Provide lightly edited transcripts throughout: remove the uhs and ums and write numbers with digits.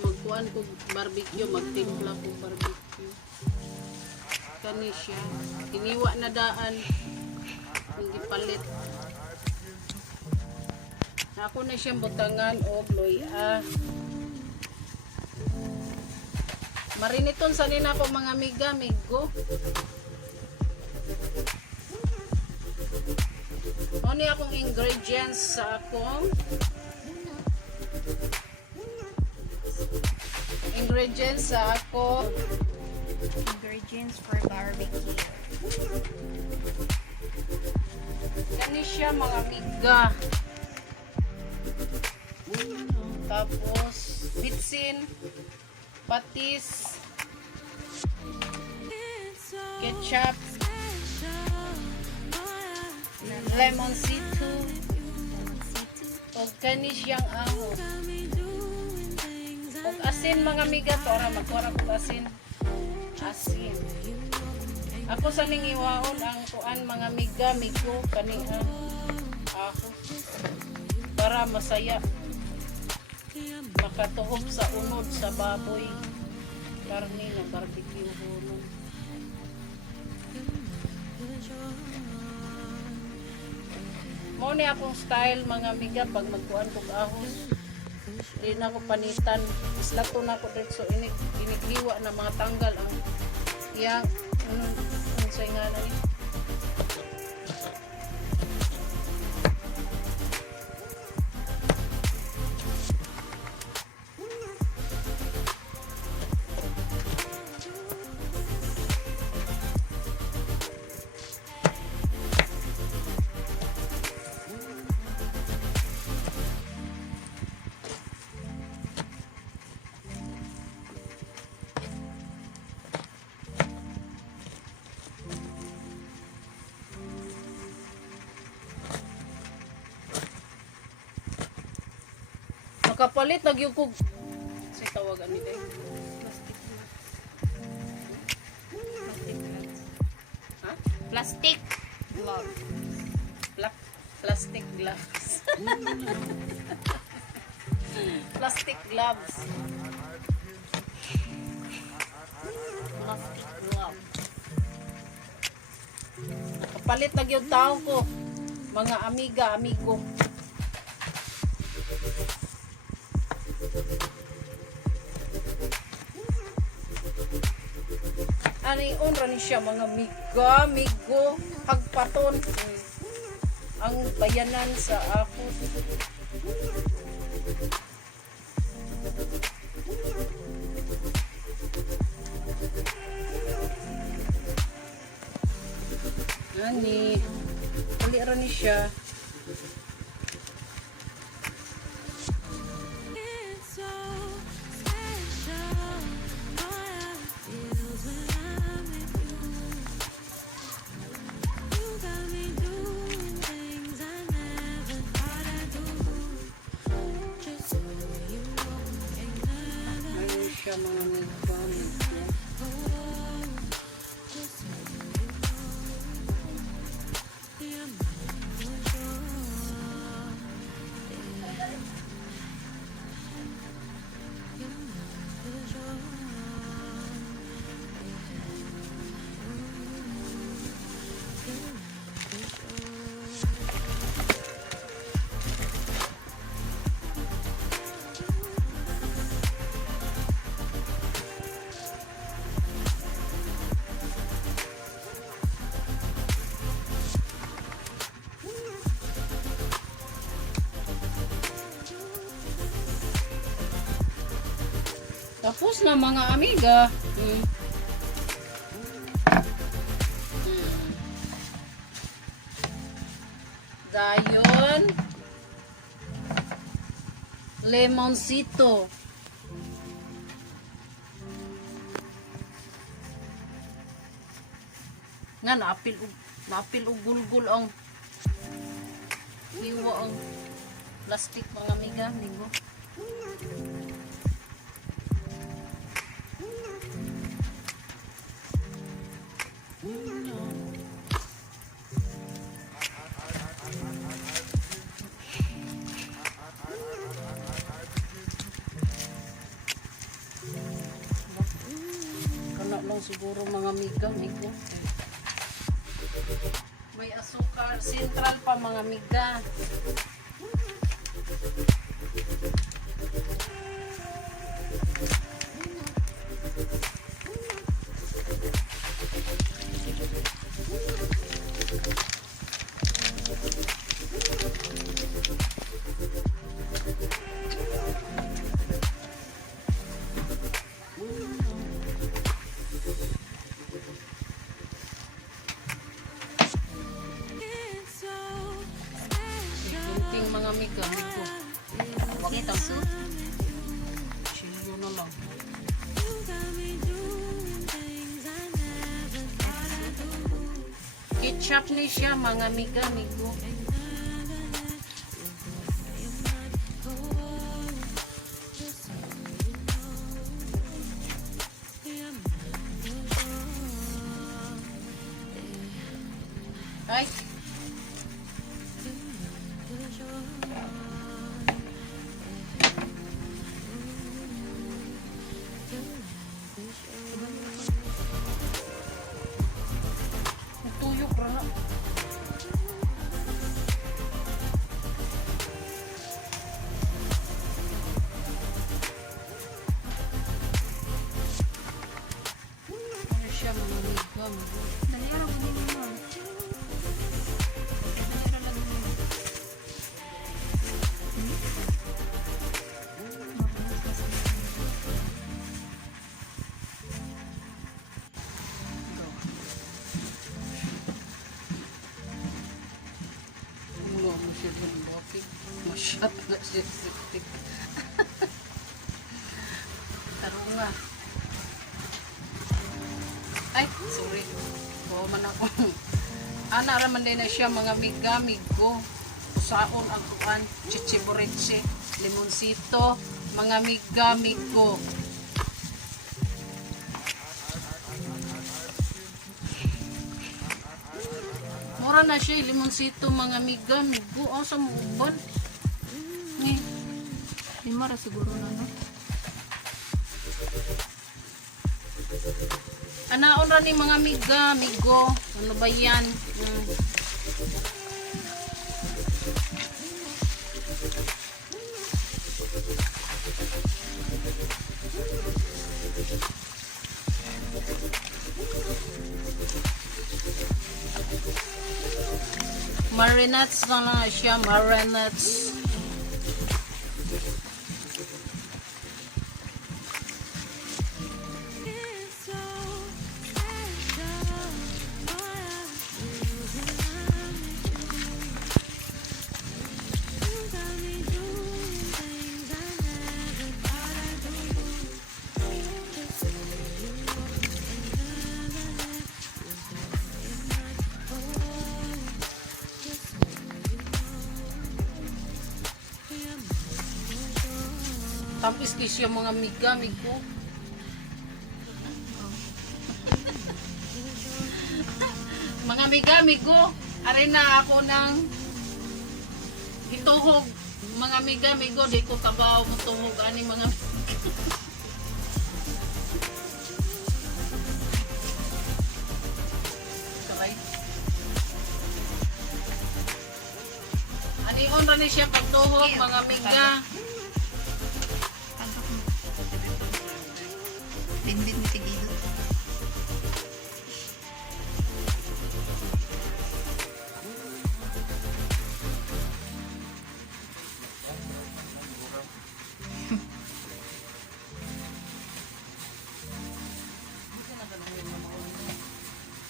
magkuan ko barbecue, magtimpla ko barbecue. Kani siya. Iniwa na daan. Hindi palit. Ako na siyang butangan o loya. Mariniton sa nina ko mga migo. Ano akong ingredients sa akong ingredients for barbecue. Kani siya mga miga. Tapos bitsin, patis, ketchup, lemon situ, o kani siyang ahon. O asin mga miga to, magkuha ko asin. Asin. Ako sa ning iwaon ang kuan mga migo kaniha ako para masaya makatuhog sa unod sa baboy karne na barbecue hunod. Mo ni akong style mga miga pag magkuan kog ahos. Di na ako panitan. Islato na ako dito so inigliwa na mga tanggal ang yang sa nga na ni. Kapalit nagyug kog si tawagan ni day. Plastic glove. Plastic gloves. Plastic gloves. Plastic glove. Kapalit nagyug tao ko. Mga amigo. Ani unra ni siya mga migo hagpaton ang bayanan sa ako. Ani dili ra ni siya. Mga tapos na mga amiga. Dayon lemonsito. Nga napil og gulgul ang iwa ang plastic mga amiga nigo. lang siguro mga miga. May asukal. Central pa mga miga. Kunting mga miga. Huwag itang chilyo na lang. Ketchup ni siya mga miga. Ay. Tuyok ra na. Ano siya mga miga. Dali ara ko din mo. Dali ara lang mo. Ulo mo siya din bakit? Masyat na siya siptik. Taro nga. Ay, sorry. Bawa man ako. Ana raman din na siya mga miga-migo. Usaon ang kuan, chichiboreche, limonsito, mga miga-migo. Mura na siya, limonsito, mga miga-migo. Oh, sa muban. Ni. Lima ra siguro na no. Anaon ra ni mga miga-migo. Ano ba yan? Marinades na lang siya, marinades. Tapos siya mga miga-migo. Mga miga-migo, ari na ako ng ituhog. Mga miga-migo, di ko kabaw mo tuhog ani mga sabay. Anion ra ni siya pagtuhog mga miga. Bindit ni tigilo.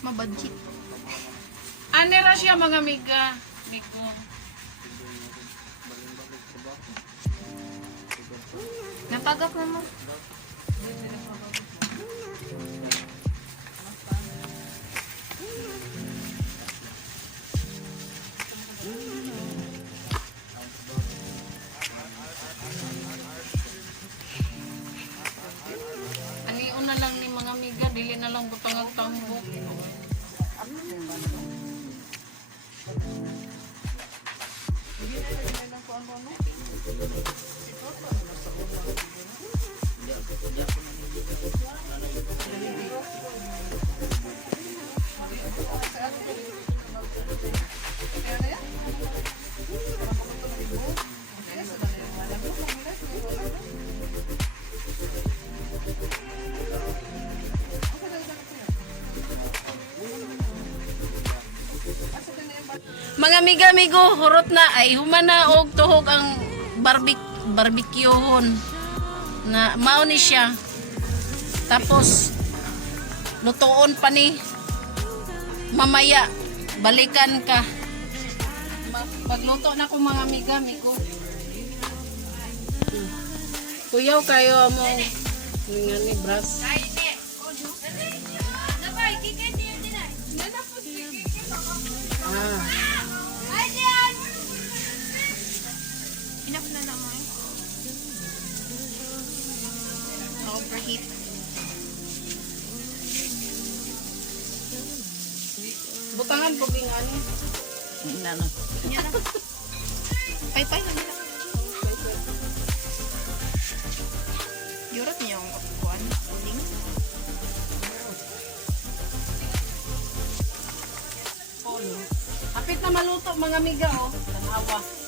Mabadji. Anira siya mga miga. Migo. Napagap na mo. Anion na lang ni mga miga, dili na lang butang ang tambok. Mga miga-migo, hurot na ay humana og tuhog ang barbecuehon na mao ni siya. Tapos lutoon pa ni mamaya balikan ka. Pagluto na ko mga miga-migo. Kuyaw kayo mo nga ni bras. Ah. Enough na naman. Overheat. Butangan po ging ani. Yan na. Pay-pay lang nila. Yurot niya yung kuwan. Uling. Apit na maluto mga miga oh. Tanawa.